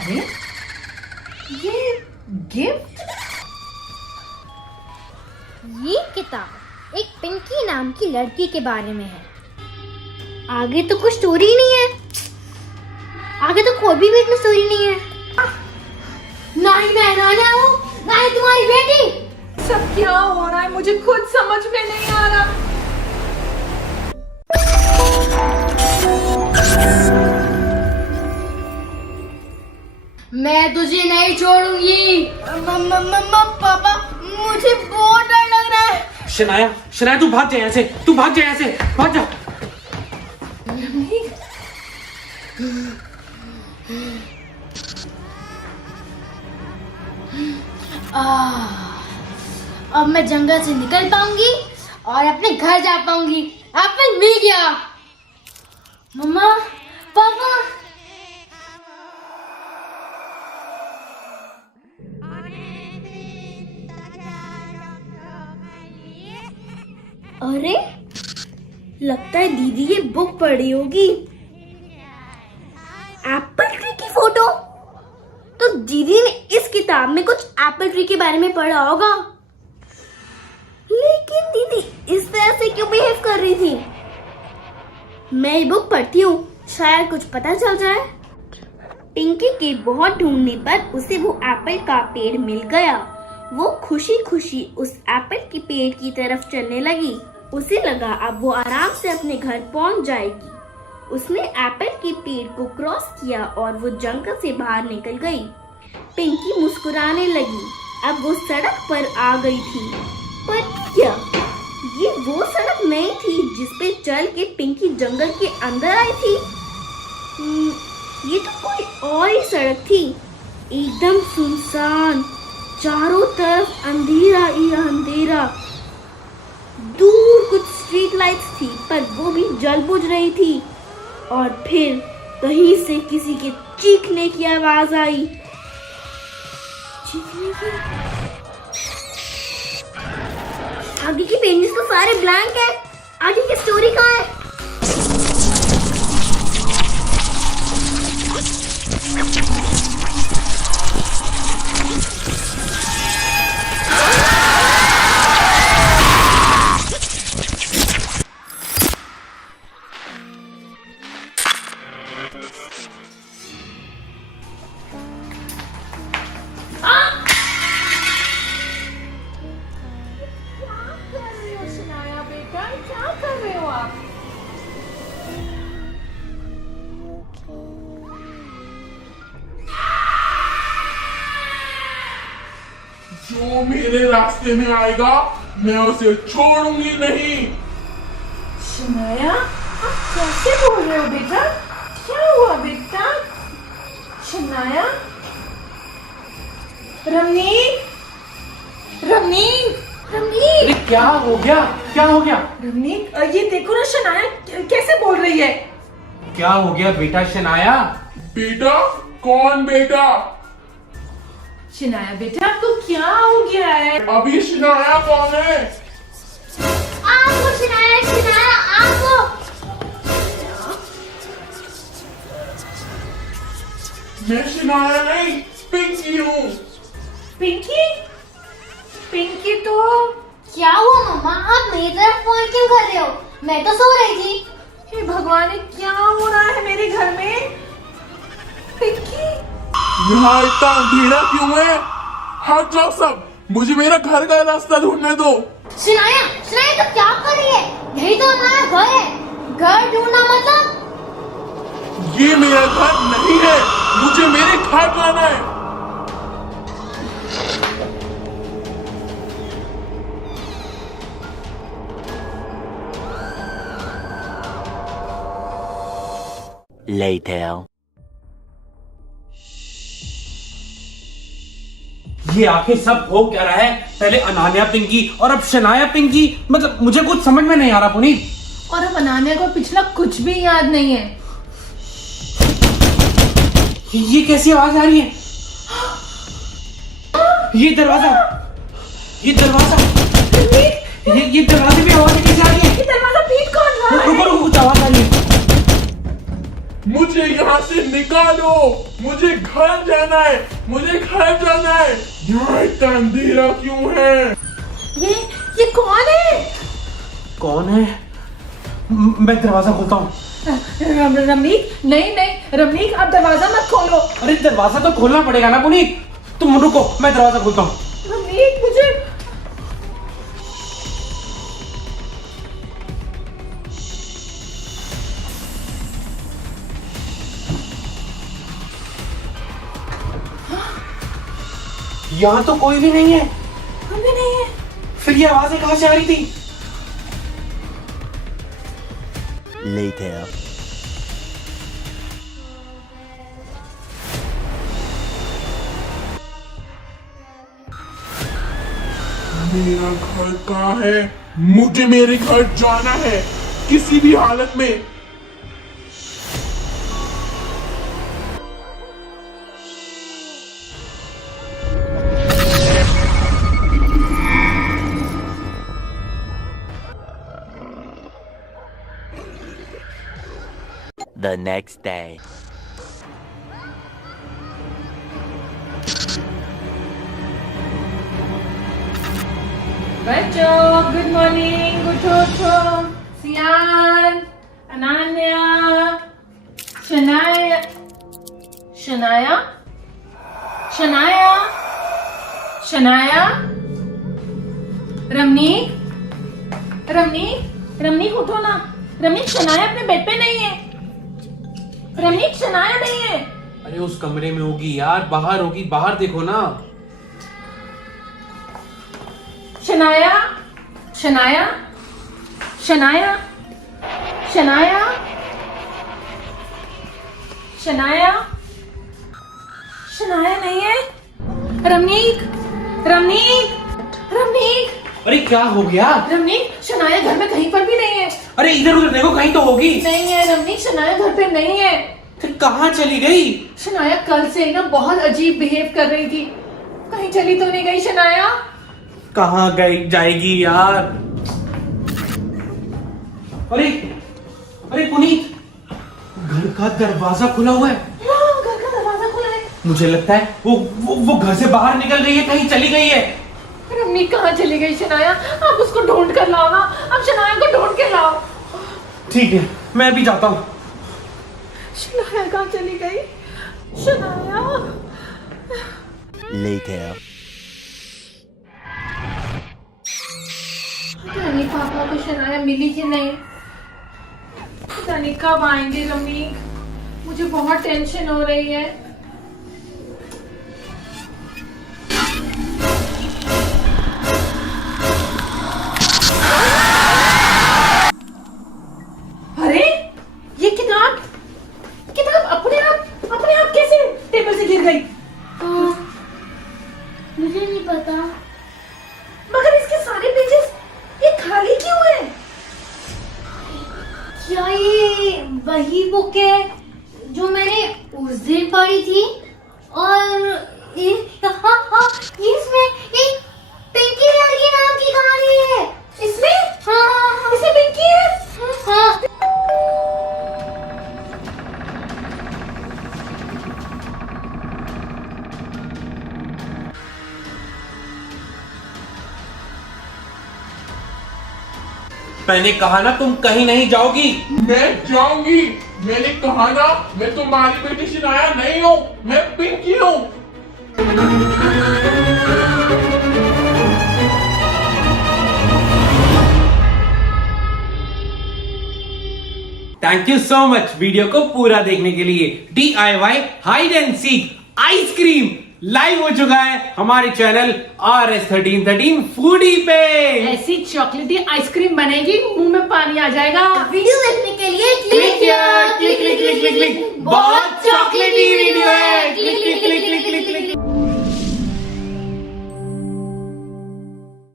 अरे ये गिफ्ट, ये किताब एक पिंकी नाम की लड़की के बारे में है। आगे तो कुछ स्टोरी ही नहीं है, आगे तो कोई भी में स्टोरी नहीं है। ना ही मैं राजा हूँ, ना ही तुम्हारी बेटी। सब क्या हो रहा है मुझे खुद समझ में नहीं आ रहा। मैं तुझे नहीं छोड़ूंगी। पापा मुझे बहुत डर लग रहा है। शनाया, शनाया तू भाग जा यहाँ से, तू भाग जा यहाँ से, भाग जा। अब मैं जंगल से निकल पाऊंगी और अपने घर जा पाऊंगी। एप्पल मिल गया। मम्मा, पापा। अरे लगता है दीदी ये बुक पढ़ी होगी। एप्पल ट्री की फोटो, तो दीदी ने इस किताब में कुछ एप्पल ट्री के बारे में पढ़ा होगा। लेकिन दीदी इस तरह से क्यों बिहेव कर रही थी? मैं ये बुक पढ़ती हूँ, शायद कुछ पता चल जाए। पिंकी के बहुत ढूंढने पर उसे वो एप्पल का पेड़ मिल गया। वो खुशी खुशी उस एप्पल के पेड़ की तरफ चलने लगी। उसे लगा अब वो आराम से अपने घर पहुंच जाएगी। उसने एप्पल के पेड़ को क्रॉस किया और वो जंगल से बाहर निकल गई। पिंकी मुस्कुराने लगी। अब वो सड़क पर आ गई थी। पर क्या ये वो सड़क नहीं थी जिस पे चल के पिंकी जंगल के अंदर आई थी? ये तो कोई और ही सड़क थी, एकदम सुनसान, चारों तरफ अंधेरा ही अंधेरा। दूर कुछ स्ट्रीट लाइट्स थी पर वो भी जल बुझ रही थी। और फिर कहीं से किसी के चीखने की आवाज आई। चीखने की? आगे की पेजेस तो सारे ब्लैंक है। आगे की स्टोरी कहाँ है? जो मेरे रास्ते में आएगा मैं उसे छोड़ूंगी नहीं। शनाया, आप कैसे बोल रहे हो बेटा? क्या हुआ बेटा? शनाया, रवनीत, रवनीत, रवनीत, अरे क्या हो गया, क्या हो गया? रवनीत, ये देखो ना शनाया कैसे बोल रही है। क्या हो गया बेटा शनाया? बेटा? कौन बेटा? शनाया बेटा तो क्या हो गया है? अभी शनाया कौन है? आपको शनाया, शनाया आपको। मैं शनाया नहीं, पिंकी हूँ। पिंकी? पिंकी तो क्या हुआ मम्मा, आप मेरी तरफ फोन क्यों कर रहे हो? मैं तो सो रही थी। हे भगवान, क्या हो रहा है मेरे घर में? पिंकी, यहाँ इतना अंधेरा क्यों है? हट जाओ सब, मुझे मेरा घर का रास्ता ढूंढने दो। शनाया, शनाया तो क्या कर रही है? यही तो हमारा घर है। घर ढूंढना मतलब? ये मेरा घर नहीं है, मुझे मेरे घर जाना है। Later. ये आखिर सब हो क्या रहा है? पहले अनान्या पिंकी और अब शनाया पिंकी, मतलब मुझे कुछ समझ में नहीं आ रहा पुनीत। और अब अनान्या को पिछला कुछ भी याद नहीं है। ये कैसी आवाज आ रही है? ये दरवाजा, ये दरवाजे में आवाज कैसे आ रही है? ये दरवाजा पीट कौन रहा है? रुको रुको, कुछ आवाज आ रही है। मुझे यहाँ से निकालो, मुझे घर जाना है, मुझे घर जाना है। यहाँ इतना अंधेरा क्यों है? ये कौन है? कौन है? मैं दरवाजा खोलता हूँ। रमनीक, नहीं रमनीक, आप दरवाजा मत खोलो। अरे दरवाजा तो खोलना पड़ेगा ना पुनीत, तुम रुको, मैं दरवाजा खोलता हूँ। रमनीक, मुझे यहाँ तो कोई भी नहीं है। हमें नहीं है। फिर ये आवाजें कहाँ से आ रही थी? Later. मेरा घर कहाँ है? मुझे मेरे घर जाना है किसी भी हालत में। The next day. बच्चों, गुड मॉर्निंग। उठो। सियान, अनान्या, शनाया, रमनीक उठो ना। रमनीक, शनाया अपने बेड पे नहीं है। रमनीक, शनाया नहीं है। अरे उस कमरे में होगी यार, बाहर होगी, बाहर देखो ना। शनाया, नहीं है। रमनीक। अरे क्या हो गया? रमनीक, शनाया घर में कहीं पर भी नहीं है। अरे इधर उधर देखो, कहीं तो होगी। नहीं है रमनीक, शनाया घर पे नहीं है। फिर कहाँ चली गई? शनाया कल से ना बहुत अजीब बिहेव कर रही थी। कहीं चली तो नहीं गई शनाया? कहाँ गई जाएगी यार? अरे पुनीत, घर का दरवाजा खुला हुआ है। हाँ, घर का दरवाजा खुला है। मुझे लगता है वो घर से बाहर निकल गई है, कहीं चली गई है। रमनीक कहाँ चली गई शनाया? आप उसको ढूंढ कर लाओ ना। आप शनाया को ढूंढ के लाओ। ठीक है, मैं भी जाता हूँ। शनाया कहाँ चली गई? शनाया। Later. पता नहीं पापा को शनाया मिली कि नहीं। पता नहीं कब आएंगे रमनीक। मुझे बहुत टेंशन हो रही है। अरे ये किताब अपने आप कैसे टेबल से गिर गई? मुझे नहीं पता। मगर इसके सारे पेजेस ये खाली क्यों है? क्या ये वही बुक है जो मैंने उस दिन पढ़ी थी? और इसमें एक पिंकी लड़की नाम की कहानी है। इसमें? हाँ, इसमें पिंकी है? हाँ। मैंने कहा ना तुम कहीं नहीं जाओगी। मैं जाऊंगी। मैंने कहा ना, मैं तुम्हारी बेटी शनाया नहीं हूँ, मैं पिंकी हूँ। Thank you so much video को पूरा देखने के लिए। DIY hide and seek ice cream live हो चुका है हमारे चैनल RS1313 फूडी पे। ऐसी चॉकलेटी आइसक्रीम बनेगी, मुंह में पानी आ जाएगा। वीडियो देखने के लिए क्लिक बहुत चॉकलेटी वीडियो है। Click click click click click click.